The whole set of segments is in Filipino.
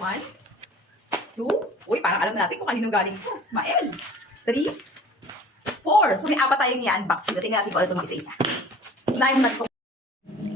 1, 2, uy, parang alam natin kung kaninong galing ito. Ismael. 3, 4. So may apat tayong i-unbox. Tingnan natin kung ano itong isa-isa. Unahin natin.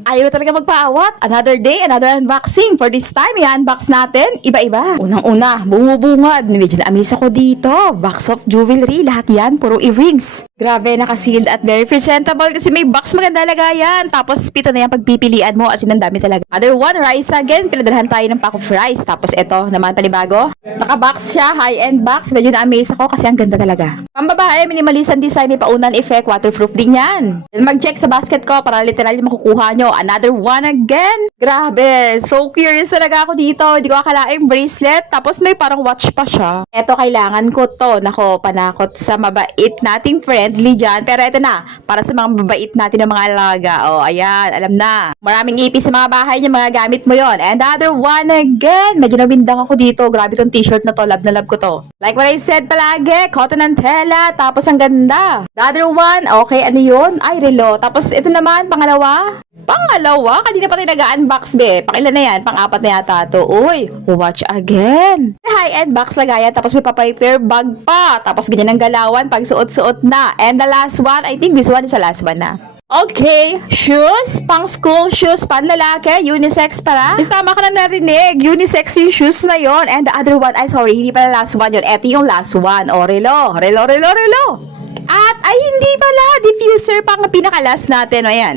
Ayaw na talaga magpaawat. Another day, another unboxing. For this time, i-unbox natin, iba-iba. Unang-una, bumubungad. Medyo na-amaze ako dito. Box of jewelry. Lahat yan, puro earrings. Grabe, naka-sealed at very presentable kasi may box maganda lagayan. Tapos, pito na yan pagpipilian mo. As in, ang dami talaga. Other one, rice again. Pinadalhan tayo ng pack of rice. Tapos, ito naman panibago. Naka-box siya, high-end box. Medyo na-amaze ako kasi ang ganda talaga. Pambabae, minimalism design, may paunan effect, waterproof din yan. Mag-check sa basket ko para literal yung makukuha nyo. Another one again. Grabe. So curious talaga ako dito. Hindi ko akalaing bracelet. Tapos may parang watch pa siya. Eto, kailangan ko to. Nako, panakot sa mabait nating friendly dyan. Pero eto na. Para sa mga mabait natin ng mga alaga. O, ayan. Alam na. Maraming ipis sa mga bahay niya. Mga gamit mo yon. And another one again. Medyo nabindang ako dito. Grabe tong t-shirt na to. Love na love ko to. Like what I said palagi. Cotton and tela. Tapos ang ganda. The other one. Okay, ano yun? Ay, relo. Tapos ito naman, pangalawa. Kanina pa tayo nag-unbox, be. Pakilan na yan, pang-apat na yata to. Uy, watch again. High-end box lagayan, tapos may paper bag pa. Tapos ganyan ang galawan pag suot-suot na. And the last one, I think this one is the last one na. Okay, shoes, pang school shoes, pan lalaki, unisex para. Mas tama ka na narinig, unisex yung shoes na yon. And the other one, ay sorry, hindi pala last one yun. Eto yung last one. O, relo. At ay hindi pala, diffuser pang pinaka-last natin. O, ayan.